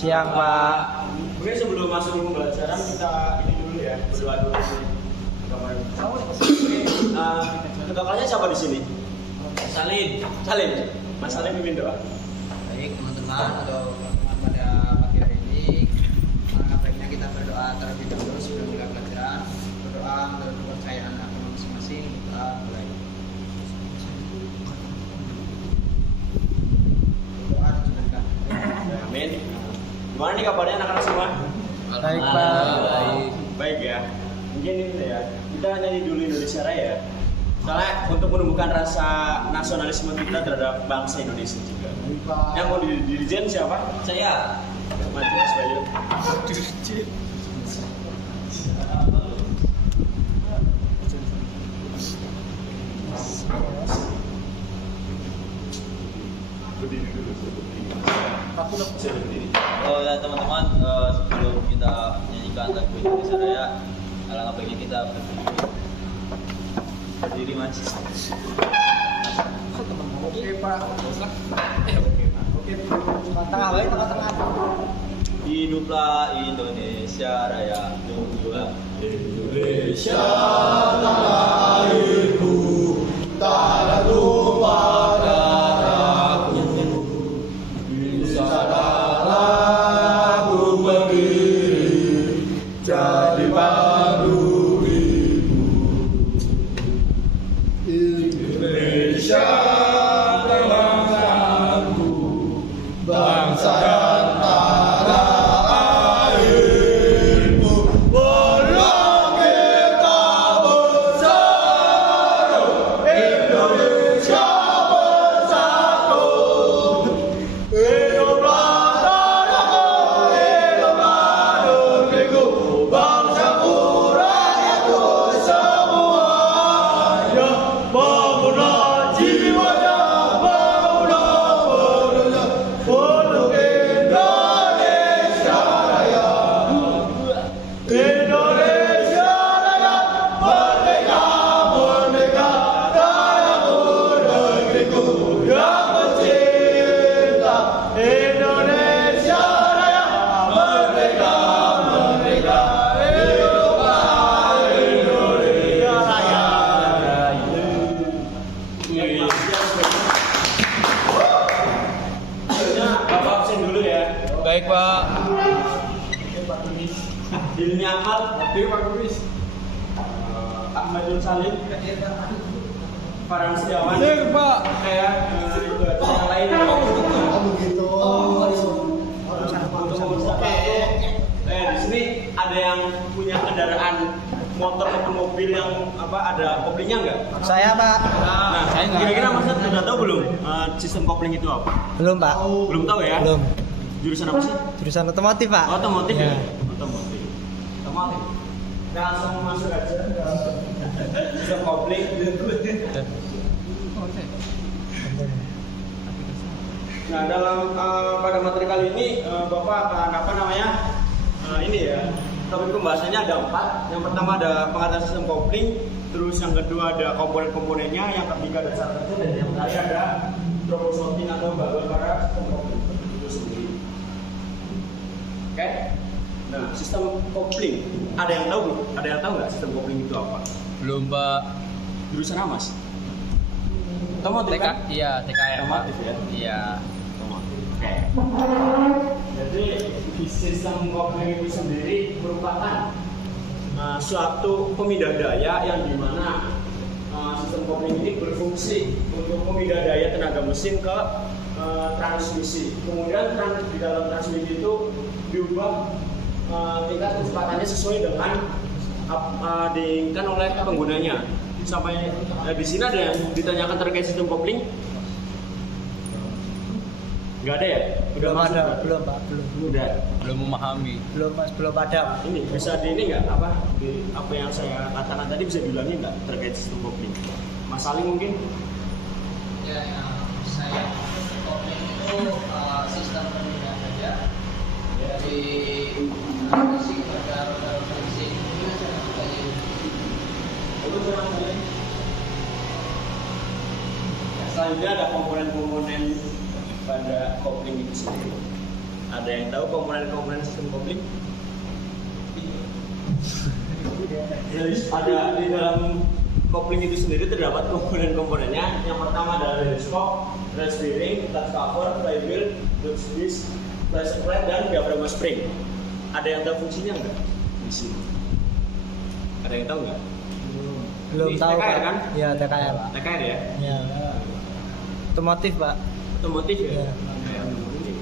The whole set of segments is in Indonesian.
Siang, Pak. Mungkin sebelum masuk ke pembelajaran kita ini dulu ya, berdoa dulu sini. Ketua siapa di sini? Salim. Salim. Mas Salim pimpin doa. Baik teman-teman, atau teman-teman pada pagi hari ini, baiknya kita berdoa terlebih dahulu sebelum mulai pelajaran. Berdoa menurut kepercayaan agama masing-masing. Kita mulai. Berdoa dijalankan. Amin. Gimana nih kabarnya anak-anak semua? Baik, Pak. Baik ya. Mungkin ini ya. Kita nyanyi dulu Indonesia Raya. Soalnya untuk menumbuhkan rasa nasionalisme kita terhadap bangsa Indonesia juga. Yang mau dirijen siapa? Saya. Maju Mas Bayu. Berdiri dulu. Aku udah berdiri. Oh ya teman-teman, sebelum kita menyanyikan lagu Indonesia Raya, alangkah baiknya kita berdiri mas. Oke, Pak. Oke, tengah baik, tengah-tengah. Hiduplah Indonesia Raya. Indonesia tanah airku, tanah tumpah darahku. Di sanalah aku berdiri, jadi pandu ibu. Indonesia bangsaku, bangsa dan tanah airku. Walau kita bersatu, Indonesia bersatu. Hiduplah tanahku, hiduplah negeriku, bangsaku, rakyatku semuanya. Bangunlah jiwanya, bangunlah badannya, untuk Indonesia Raya. Indonesia Raya, merdeka, merdeka, tanahku, negeriku yang tercinta. Indonesia Raya, merdeka, merdeka, hiduplah Indonesia Raya. Akhirnya Bapak absen dulu ya. Baik, Pak. Dilnya Amal, Pak Kumis. Ahmadul Salim, Farhan Setiawan. Pak. Kayak itu aja yang lain. Begitu. Untuk mengurus di sini ada yang punya kendaraan motor maupun mobil yang ada koplingnya nggak? Saya, Pak. Nah, kira-kira Mas sudah tahu belum sistem kopling itu apa? Belum, Pak. Belum tahu ya? Belum. Jurusan apa sih? Jurusan otomotif, Pak. Otomotif ya? Ya. Otomotif. Langsung masuk aja ke sistem kopling. Nah, dalam pada materi kali ini Bapak akan ini ya. Topik pembahasannya ada 4. Yang pertama ada pengertian sistem kopling, terus yang kedua ada komponen-komponennya, yang ketiga ada syarat kerja, dan yang terakhir ada troubleshooting atau bagaimana sistem kopling itu sendiri. Oke? Nah, sistem kopling ada yang tahu belum? Ada yang tahu nggak sistem kopling itu apa? Belum, Pak. Jurusan apa, Mas? Otomotif kan? Iya, TKM. Otomotif ya? Iya. Oke. Jadi di sistem kopling itu sendiri merupakan suatu pemindah daya yang dimana sistem kopling ini berfungsi untuk pemindah daya tenaga mesin ke transmisi. Kemudian di dalam transmisi itu diubah tingkat kecepatannya sesuai dengan diinginkan oleh penggunanya. Sampai di sini ada yang ditanyakan terkait sistem kopling? Nggak ada ya? Belum masuk, ada, Pak? belum, Pak. Belum. Udah. Belum memahami. Belum, Mas. Belum ada. Ini bisa di ini nggak apa yang saya katakan tadi bisa diulangi nggak terkait sistem kopling? Mas Salim mungkin? Ya, saya kopling itu sistem pemindahan daya dari transmisi kepada roda mesin. Selanjutnya ada komponen-komponen pada kopling itu sendiri. Ada yang tahu komponen-komponen sistem kopling? Jadi ada di dalam kopling itu sendiri terdapat komponen-komponennya. Yang pertama adalah release cock, release bearing, clutch cover, flywheel, clutch disc, pressure plate, dan diaphragma spring. Ada yang tahu fungsinya nggak di sini? Ada yang tahu nggak? Belum Ini tahu TKR Pak. kan? Ya TKR Pak. TKR ya? Ya. Otomotif Pak. Otomotif ya? Iya. Kayak otomotif.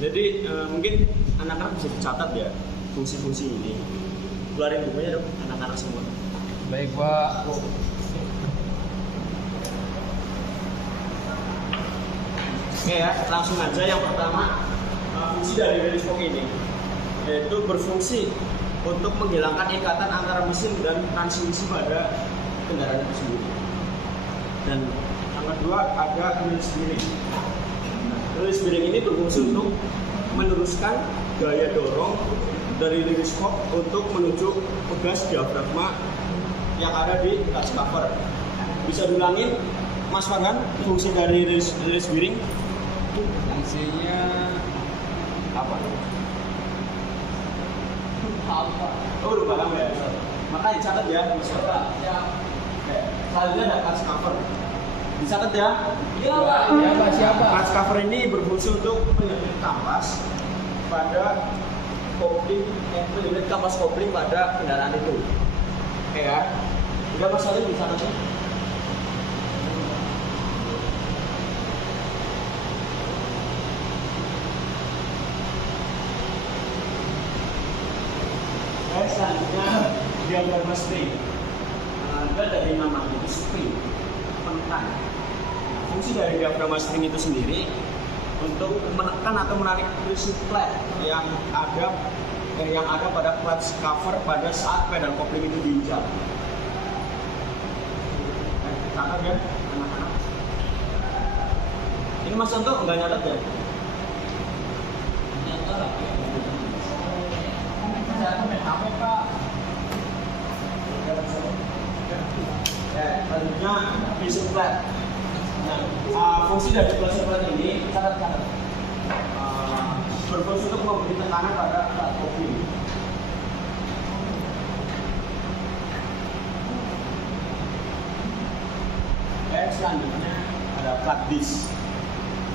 Jadi mungkin anak-anak bisa dicatat ya fungsi-fungsi ini. Keluarin bukunya dong anak-anak semua. Baik Pak. Oke ya, langsung aja yang pertama fungsi dari release cock ini yaitu berfungsi untuk menghilangkan ikatan antara mesin dan transmisi pada kendaraan itu sendiri. Dan yang kedua ada release bearing. Nah, release bearing ini berfungsi untuk meneruskan gaya dorong dari release cock untuk menuju pegas diafragma yang ada di clutch cover. Bisa diulangin Mas Farhan fungsi dari release bearing? Fungsinya Apa? Oh, lupa kamu ya? Makanya catat ya, Mas Farhan. Oke, selanjutnya ada clutch cover. Dicatat ya? Iya Pak. Ya Pak, siapa? Clutch cover ini berfungsi untuk menyelipet kampas pada kopling, menyelipet kampas kopling pada kendaraan itu. Oke ya? Udah Mas Farhan dicatatnya? Selanjutnya diaphragma spring. Ada dari nama itu spring, penekan. Fungsi dari diaphragma spring itu sendiri untuk menekan atau menarik release plate yang ada pada clutch cover pada saat pedal kopling itu diinjak. Catat ya anak-anak. Ini Mas Santo nggak nyatat ya? Selanjutnya pressure plate. Nah, fungsi dari pressure plate ini catat berfungsi untuk memberi tekanan pada clutch kopling. Selanjutnya ada flat disc.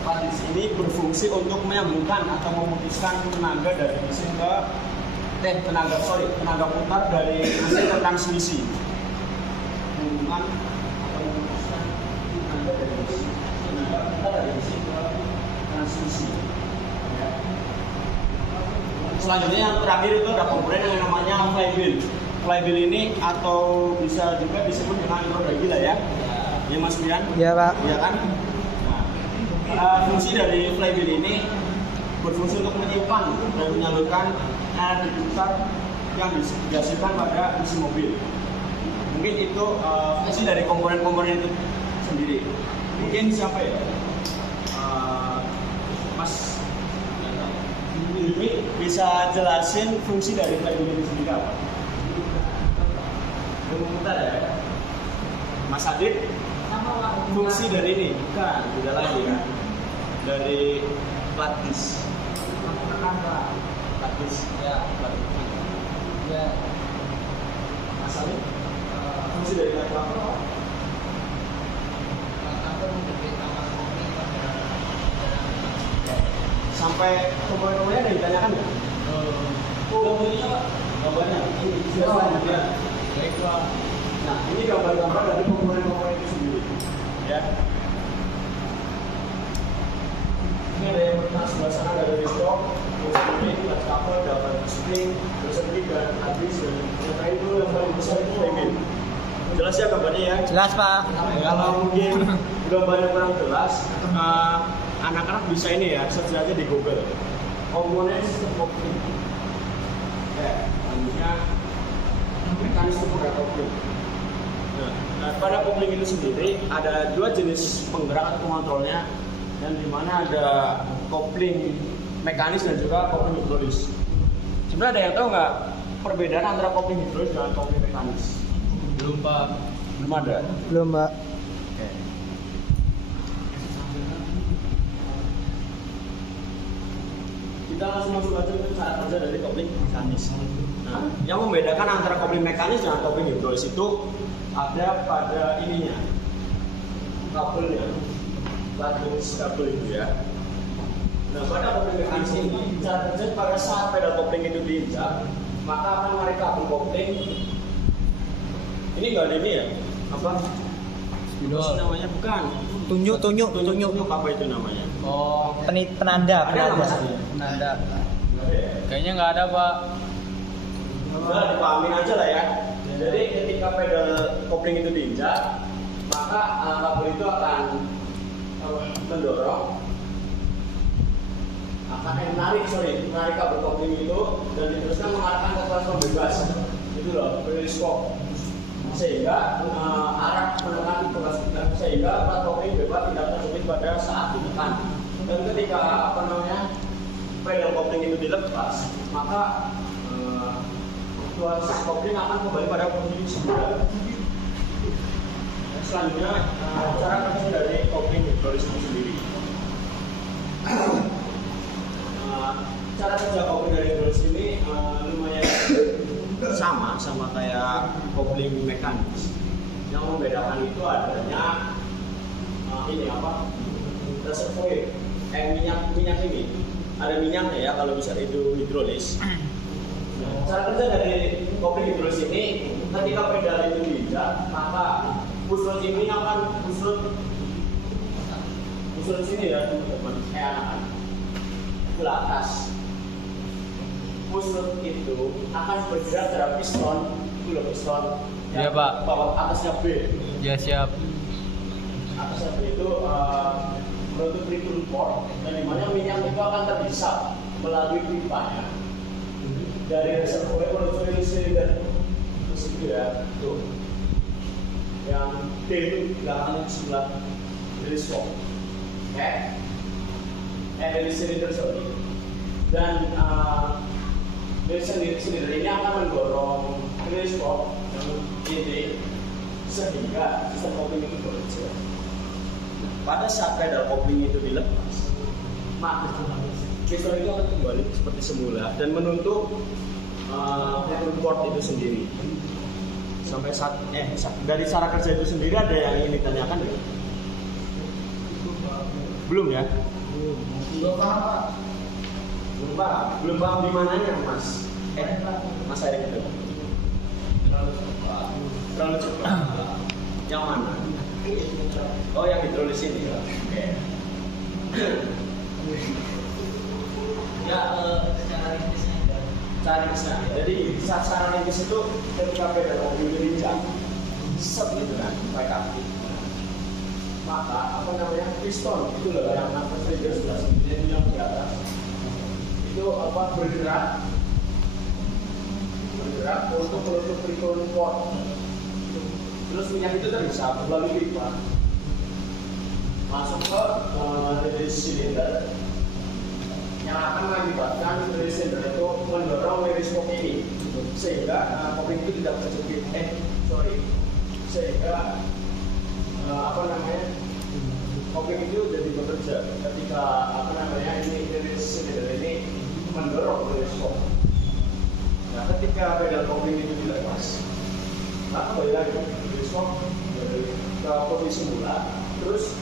Flat disc ini berfungsi untuk menyambungkan atau memutuskan tenaga dari mesin ke tenaga putar dari mesin ke transmisi. Hubungan atau memutuskan tenaga dari mesin ke transmisi. Ya. Selanjutnya yang terakhir itu ada komponen yang namanya flywheel. Flywheel ini atau bisa juga disebut dengan roda gila ya. Ya Mas Brian? Iya Pak. Iya kan? Nah, fungsi dari flywheel ini berfungsi untuk menyimpan dan menyalurkan energi putar yang dihasilkan pada mesin mobil. Mungkin itu fungsi dari komponen-komponen itu sendiri. Mungkin siapa ya? Mas ini bisa jelasin fungsi dari flywheel ini sendiri apa? Memutar ya? Mas Adit? Fungsi dari ini? Bukan, beda lagi kan? Dari flat disc. Flat disc, ya, flat disc. Ya. Mas Adit? Fungsi dari flat disc apa? Sampai komponen-komponennya ada yang ditanyakan nggak? Komponennya Pak? Gambarnya? Ini selanjutnya. Baik Pak. Nah, ini gambar-gambar dari komponen-komponen itu sendiri. Ya. Ini ada yang sebelah sana ada release cock, spring, clutch cover, diaphragma spring, pressure plate dan habis dan yang terakhir itu yang paling besar itu flywheel. Jelas ya gambarnya ya? Jelas Pak. Kalau mungkin gambarnya kurang jelas, anak-anak bisa ini ya, search aja di Google. Komponen sistem kopling. Ya, selanjutnya mekanisme pada kopling. Nah, pada kopling itu sendiri ada dua jenis penggerak atau pengontrolnya, dan di mana ada kopling mekanis dan juga kopling hidrolis. Sebenarnya ada yang tahu nggak perbedaan antara kopling hidrolis dengan kopling mekanis? Belum Pak. Belum ada. Belum Pak. kita langsung masuk aja ke cara kerja dari kopling mekanis. Nah, yang membedakan antara kopling mekanis dan kopling hidrolis itu ada pada ininya, kabelnya, jenis kabel itu ya. Nah, pada kopling mekanis ini, cara kerja pada saat pedal kopling itu diinjak, maka akan menarik kabel kopling. Ini nggak ada ini ya? Apa? Spidol. Namanya bukan. Tunjuk. Apa itu namanya? Oh, Penanda. Ada nggak Mas? penanda. Nggak ada ya? Kayaknya nggak ada, Pak. Udah dipahamin aja lah ya. Jadi ketika pedal kopling itu diinjak, maka kabel itu akan mendorong, menarik kabel kopling itu dan diteruskan mengarahkan ke kelas pembebas. Itu loh, release pop. Sehingga arah menekan kelas sehingga plat kopling bebas tidak terjepit pada saat ditekan. Dan ketika pedal kopling itu dilepas, maka kelas kopling akan kembali pada posisi semula. Selanjutnya cara kerja dari kopling hidrolis itu sendiri. Cara kerja kopling dari hidrolis ini lumayan sama kayak kopling mekanis. Yang membedakan itu adanya reservoir minyak ini. Ada minyaknya ya kalau bisa itu hidrolis. Cara kerja dari kopling hidrolis ini, ketika pedal itu diinjak, maka pusrut ini akan pusrut sini ya teman-teman, kayak anak-anak ke atas. Pusrut itu akan bergerak dari piston, itu loh piston. Iya, Pak. Bawah atasnya B. Ya, siap. Atasnya B itu menutup return port, dan dimana minyak itu akan terhisap melalui pipanya dari reservoir menuju release cylinder. Terus itu ya, tuh yang D itu di belakangnya di sebelah release port, release cylinder sorry. Dan release cylinder ini akan mendorong release port yang ini sehingga sistem kopling itu bekerja. Pada saat pedal kopling itu dilepas, maka piston itu akan kembali seperti semula dan menutup port itu sendiri. Sampai saat dari cara kerja itu sendiri ada yang ingin ditanyakan nggak? Belum ya? Belum paham, Pak. Belum paham di mananya, Mas? Mas Erik itu. Terlalu cepat. Yang mana? Oh, yang hidrolis ini. Oke. Ya, cara ringisnya. Jadi saat cara ringkis itu ketika pedal mobil diinjak, set gitu kan, baik aktif. Maka piston itu loh yang atas trigger sebelah sini yang di atas itu bergerak untuk menutup return port. Terus minyak itu terhisap melalui pipa masuk ke release cylinder yang akan mengakibatkan release cylinder itu mendorong release pop ini sehingga kopling itu tidak terjepit. Sehingga kopling itu jadi bekerja ketika ini release cylinder ini mendorong release pop. Nah, ketika pedal kopling itu dilepas, maka kembali lagi release pop ke posisi semula. Terus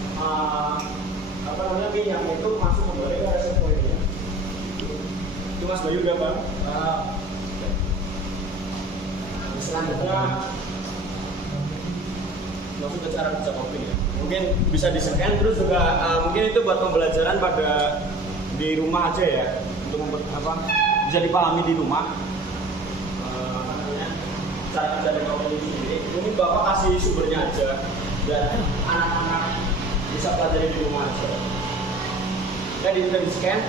minyak itu masuk kembali ke reservoirnya. Itu Mas Bayu udah Bang? Selanjutnya masuk ke cara kerja kopling ya. Mungkin bisa di-scan terus juga mungkin itu buat pembelajaran pada di rumah aja ya untuk bisa dipahami di rumah. Cara kerja kopling ini. Ini Bapak kasih sumbernya aja dan anak-anak bisa pelajari di rumah aja. Jadi sudah di-scan?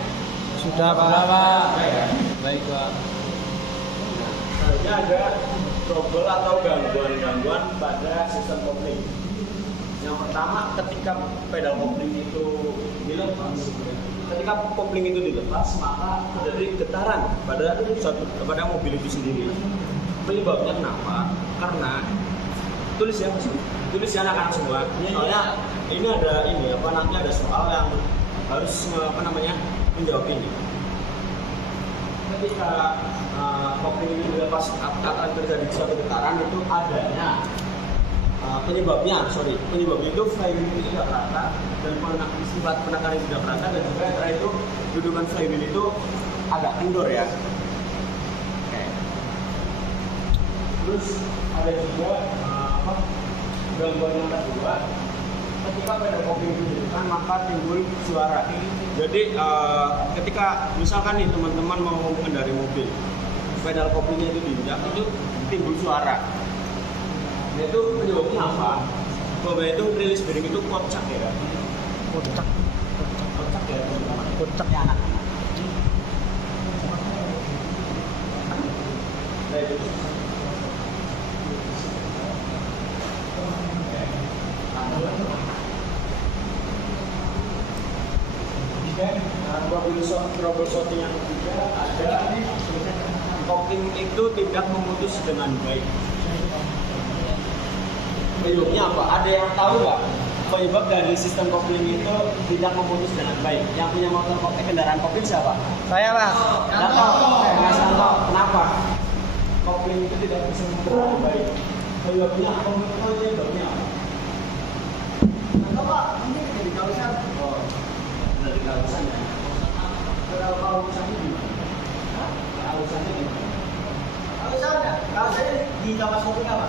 Sudah, Pak. Ya. Baik, Pak. Selanjutnya ada trouble atau gangguan pada sistem kopling. Yang pertama, ketika pedal kopling itu dilepas, maka terjadi getaran pada mobil itu sendiri. Penyebabnya kenapa? Karena tulis anak-anak semua. Soalnya ini ada nanti ada soal yang harus menjawab ini. ketika kopling ini dilepas akan terjadi suatu getaran itu adanya penyebabnya itu flywheel itu tidak rata dan sifat penekanan itu tidak rata dan juga antara itu dudukan flywheel itu agak kendor ya. Oke. Terus ada juga gangguan yang kedua, ketika pedal kopling itu ditekan maka timbul suara. Jadi ketika misalkan nih teman-teman mau mengendari mobil, pedal koplingnya itu diinjak itu timbul suara. Itu penyebabnya apa? Bahwa itu rilis bearing itu kocak ya. Kocak ya teman-teman. Kocak ya anak-anak. Nah, itu. Troubleshooting yang ketiga ada kopling itu tidak memutus dengan baik. Penyebabnya apa? Ada yang tahu nggak penyebab dari sistem kopling itu tidak memutus dengan baik? Yang punya motor kopling kendaraan kopling siapa? Saya Pak. Nggak tahu. Kenapa? Kopling itu tidak bisa memutus dengan baik. Penyebabnya apa? Penyebabnya apa? Pak, ini jadi kausan. Oh, dari kausan ya. Kalau kausannya gimana? Kausannya gimana? Kausannya di kapas kopling apa?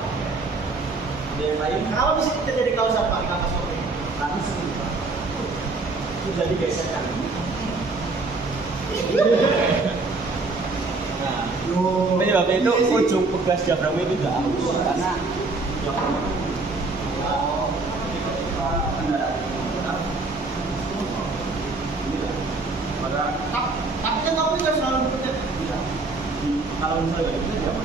Yang lain? Kenapa bisa terjadi kausan Pak di kapas kopling? Nanti seperti Pak. Itu jadi gesekan. Nah, penyebabnya itu ujung pegas diafragma itu tidak halus karena Tapi kan kopling nggak selalu bekerja. kalau misalnya itu siapa?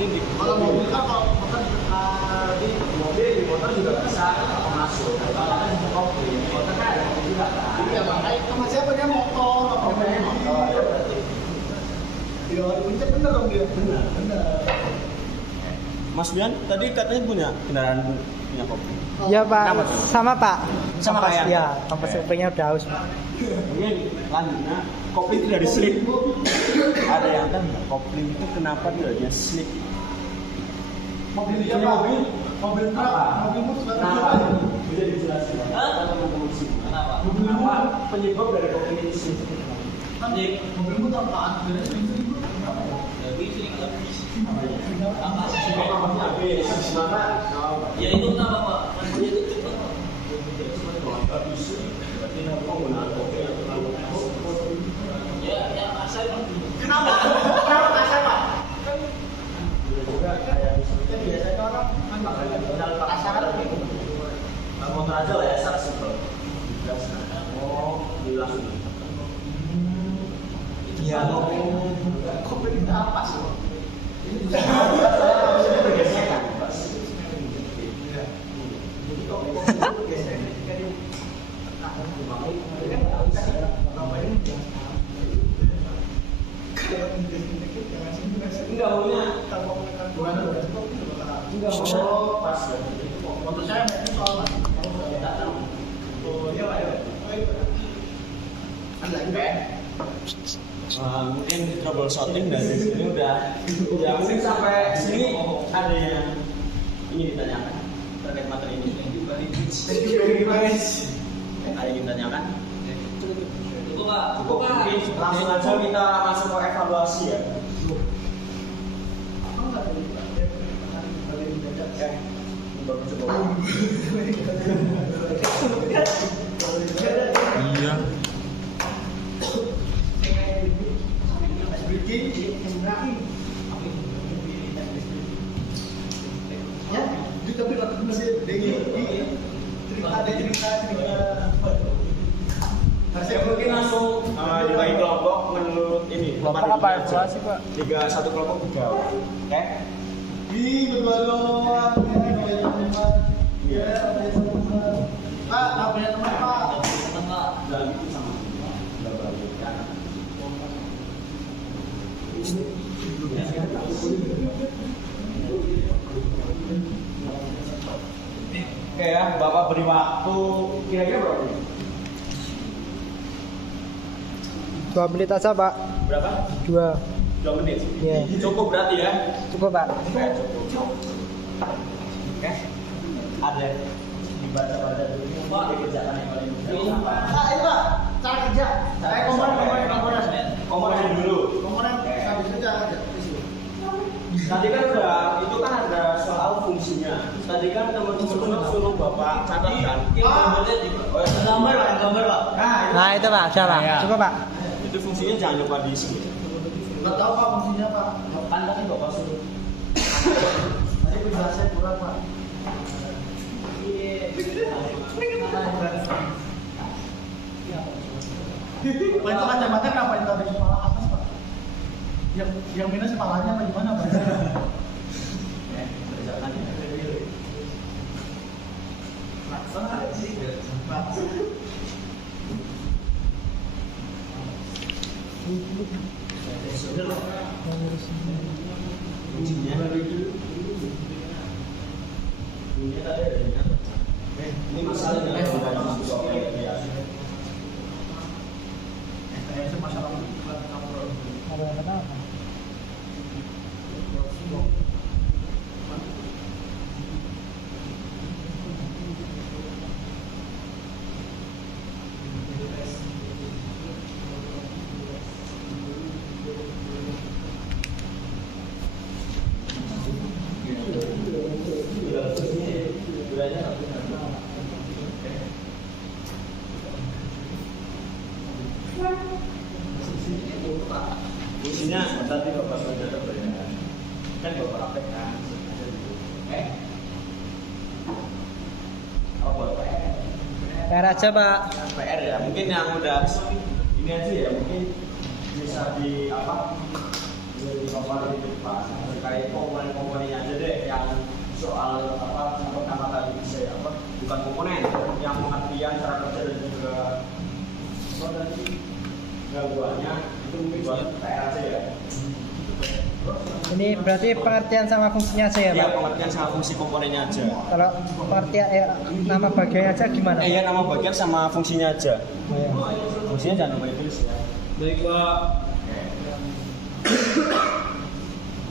Ini di Kalau mobil kan kalau motor di motor juga bisa masuk. Kalau kan di kopling, motor kan ada kopling juga kan. iya makanya sama siapa dia motor apa motor? Tidak ada kunci bener dong dia. Bener. Mas Bian tadi katanya punya kendaraan punya kopling. Ya Pak, Kenapa tuh? sama Pak. Sama kayak? Ya, kompas kopelingnya udah haus Pak. Kemudian lanjutnya kopling itu dari slip. Ada yang tahu nggak kopling itu kenapa dia slip? Mobil dia mobil truk, mobil bus Kenapa? Bisa dijelasin? Kenapa? Kenapa penyebab dari kopling itu slip? kan mobil bus apaan? Dari sini Ya itu kenapa Pak? Ya asal Kenapa kasar Pak? Biasanya orang pasaran motor aja lah ya secara simpel. Langsung. Iya. Kopling itu apa sih? Bergesekan. Enggak maunya enggak mau pas motor saya itu soal mas. oh iya Pak Ada lagi kan? mungkin troubleshooting dari sini udah ya mungkin sampai sini ada yang ingin ditanyakan terkait materi ini. Thank you very much. Ada yang ingin ditanyakan? Cukup Pak. Cukup. Mungkin langsung aja kita masuk ke evaluasi ya. Bagus coba. Iya. Ya, itu tapi masih cerita. Ya, mungkin langsung dibagi kelompok menurut ini. Kelompok apa evaluasi Pak? 1 kelompok 3 orang. Oke? Ih, berdua doang. Iya, Pak, nggak punya teman Pak. Dan itu sama. Nggak balik ya. Oke ya, Bapak beri waktu kira-kira berapa menit? 2 menit aja Pak. Berapa? 2. 2 menit. Iya. Cukup berarti ya? Cukup Pak. Oke, cukup. Oke. Ada dibaca-baca dulu Pak, dikerjakan yang paling mudah. Pak, itu Pak, cara kerja. Komponen dulu. Komponen habis itu cara kerja. Tadi kan itu kan ada soal fungsinya. Tadi kan teman-teman suruh Bapak catat kan. Gambar Pak. Nah itu Pak, udah Pak. Ya. Cukup Pak. Itu fungsinya jangan lupa diisi. Nggak tahu Pak fungsinya Pak. Kan tadi Bapak suruh. Tadi penjelasan kurang Pak. Pak itu kacamata ngapain tadi kepala atas Pak? Yang minus kepalanya apa gimana Pak? Ini masalahnya Masalah Ada yang kenal? fungsinya tadi Bapak sudah berikan. Kan Bapak praktekkan. Oh, buat PR. PR aja Pak. PR ya, mungkin yang udah ini aja ya, mungkin bisa di apa? Bisa di paparan di depan terkait komponen-komponennya aja deh, yang soal apa pertama tadi bisa ya, apa? Bukan komponen, yang pengertian cara kerja dan juga apa tadi gangguannya itu mungkin buat PR aja ya. Ini berarti pengertian sama fungsinya aja ya Iya, Pak? pengertian sama fungsi komponennya aja. Kalau pengertian nama bagiannya aja gimana? Ya nama bagian sama fungsinya aja. Oh, ya. Fungsinya jangan lupa ditulis ya. Baik Pak.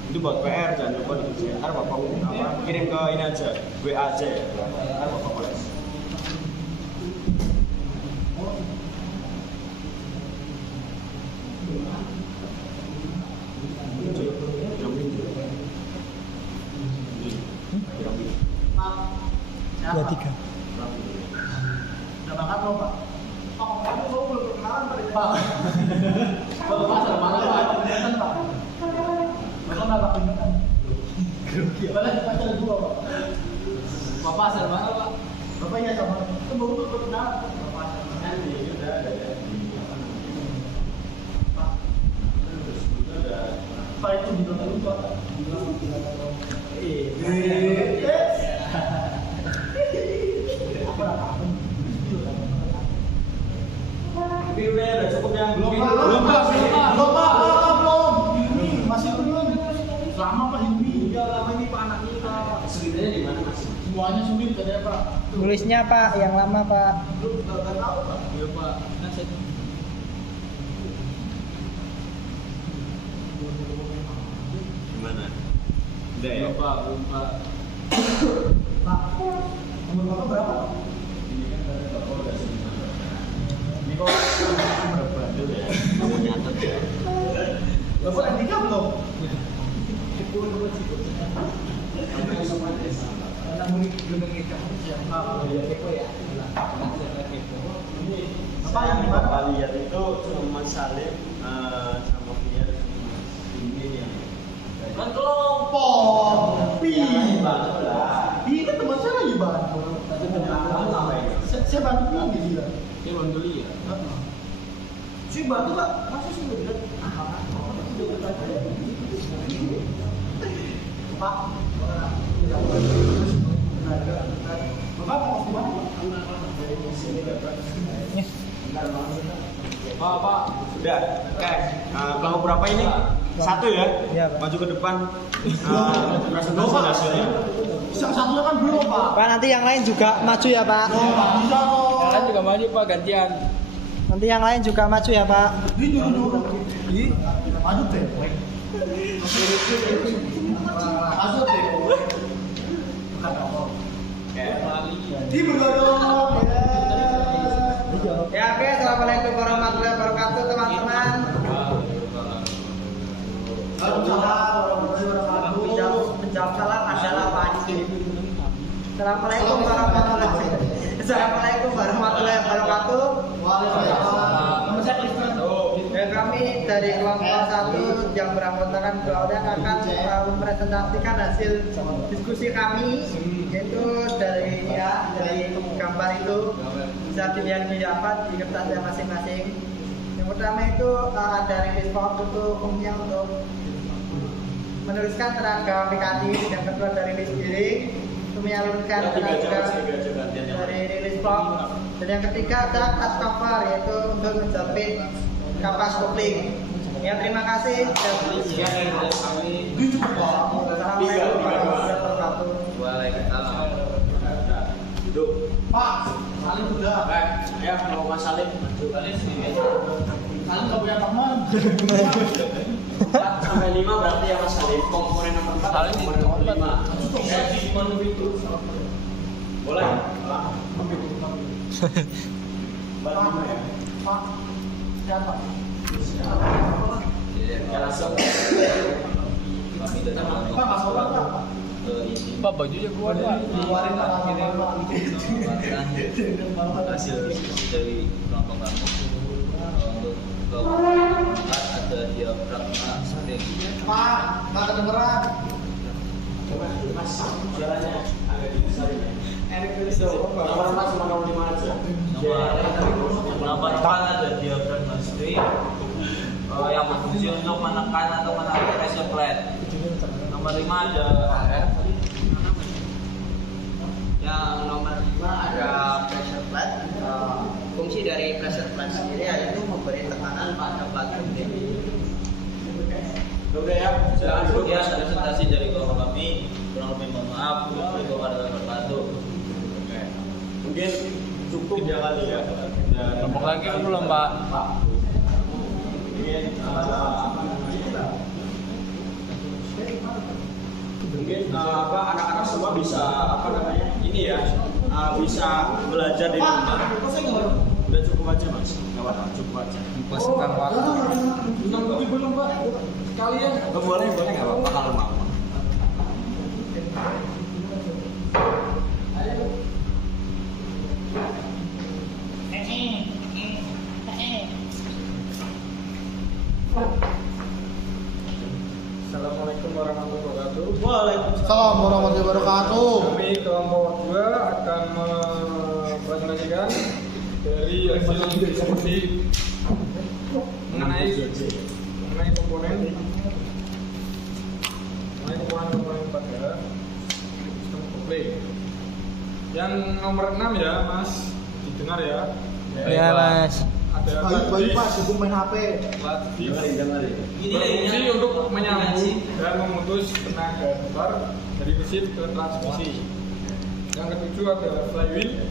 Itu buat PR jangan lupa ditulis. Ntar Bapak kirim ke ini aja, WA aja ya. Ntar Bapak koleksi. Dua tiga. Udah makan belum Pak? Pak, kamu belum perkenalan Pak. Bapak pasar mana Pak? Kelihatan Pak. Bapak nggak pakai makan. Padahal kita ada dua Pak. Bapak pasar mana Pak? Bapak iya sama. Itu baru perkenalan. Bapak Nanti sudah ada ya. Pak itu di belakang itu Pak. Tapi udah cukup yang Belum mungkin- Pak. Belum, Pak. Belum Pak. Belum. Ini masih belum. Lama Pak ini. Ya lama ini Pak anak kita. Kesulitannya di mana Mas? Semuanya sulit katanya Pak. Tulisnya Pak, yang lama Pak. Belum nggak tahu Pak. Iya Pak. Nah, saya Gimana? Udah ya? belum Pak, belum Pak. Pak. Nomor Bapak berapa? Ini kok berbandel ya? Kamu nyatet ya? Bapak NIK belum? Apa yang gimana Pak? Bapak lihat itu cuma Salim sama Fiat ini yang Kan kelompok. Pi. bantu lah. Ini kan teman saya lagi bantu. Kamu ngapain? Saya bantu ini dia. Dia belum beli ya. Saya bantu Pak. Masa sih nggak bilang? Pak. Bapak mau ke mana? Pak. Udah. Oke. Kelompok berapa ini? Satu ya? Iya, Pak. Maju ke depan. Presentasi hasilnya. Satunya kan belum Pak. Pak nanti yang lain juga maju ya Pak. Bisa kok. Kalian juga maju Pak gantian. Nanti yang lain juga maju ya Pak. Duduk. Maju deh. Maju deh. Di bergadang. Ya oke, assalamualaikum warahmatullahi wabarakatuh teman-teman. Menjawab salam adalah apa sih? Assalamualaikum warahmatullahi wabarakatuh. Dan kami dari kelompok 1 yang beranggotakan Claudia akan mempresentasikan hasil diskusi kami, yaitu dari gambar itu bisa dilihat didapat di kertasnya masing-masing. Yang pertama itu ada rilis form untuk umumnya untuk menuliskan tenaga mekanik, yang kedua dari rilis giring untuk menyalurkan tenaga dari rilis form, dan yang ketiga ada tas cover yaitu untuk menjepit kapas kopling. Ya terima kasih. Assalamualaikum warahmatullahi wabarakatuh. Waalaikumsalam. Duduk. Pak, saling udah. Ya, mau Mas Salim. Saling nggak punya teman. 4 sampai 5 berarti ya Mas Salim. Komponen nomor 4 Salim komponen nomor 5. Boleh? Pak, siapa? Ya langsung. Pak, masuk Pak. Pak bajunya keluar Pak. Keluarin Pak. Hasil dari kelompok kami untuk kelompok 4 ada diafragma spring. Pak, nggak kedengeran. Mas, jalannya agak dibesarin ya. Nomor 4 sama nomor 5 aja. Nomor 4 ada diafragma spring yang berfungsi untuk menekan atau menarik pressure plate. Nomor 5 ada Yang nomor 5 ada pressure plate. Fungsi dari pressure plate sendiri yaitu memberi tekanan pada batu. Udah ya, silakan duduk. ya presentasi dari kelompok kami. Kurang lebih mohon maaf. Assalamualaikum warahmatullahi wabarakatuh. Mungkin cukup ya kali ya. Kelompok lagi belum Pak. Mungkin anak-anak semua bisa ini ya, bisa belajar di rumah. Udah cukup aja Mas, nggak apa-apa, cukup aja. Paskan waktu. Bintang putih belum Pak? Sekalian. Boleh nggak apa-apa kalau mau. Assalamualaikum warahmatullahi wabarakatuh. Salam warahmatullahi wabarakatuh. Kami kelompok 2 akan mempresentasikan dari hasil diskusi mengenai komponen pada sistem kopling. Yang nomor 6 ya Mas, didengar ya. Ya Mas. Ada Bayu Pak, sibuk main HP. Ini berfungsi untuk menyambung dan memutus tenaga besar dari mesin ke transmisi. Yang ketujuh ada flywheel,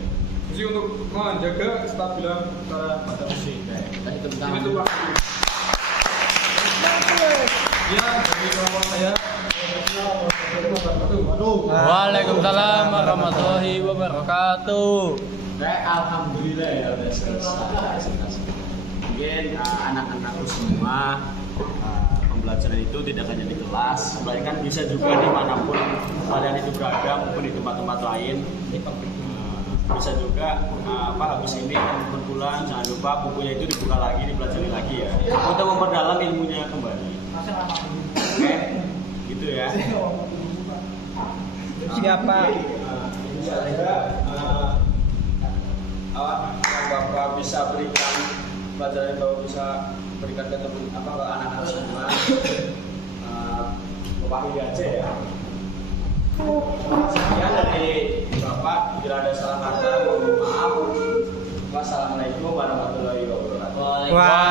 fungsi untuk menjaga kestabilan putaran pada mesin. Ini tuh Pak. Ya, dari kelompok saya. Waalaikumsalam warahmatullahi wabarakatuh. Alhamdulillah ya udah selesai. Mungkin anak-anakku semua pembelajaran itu tidak hanya di kelas, melainkan bisa juga dimanapun kalian itu berada maupun di tempat-tempat lain. Bisa juga habis ini teman-teman pulang jangan lupa bukunya itu dibuka lagi, dipelajari lagi ya, untuk memperdalam ilmunya kembali. Oke, gitu ya. Siapa? Yang Bapak bisa berikan pelajaran yang Bapak bisa berikan ke teman ke anak-anak semua. Bapak ini aja ya. Sekian dari Bapak, bila ada salah kata mohon maaf. Wassalamualaikum warahmatullahi wabarakatuh. Wah.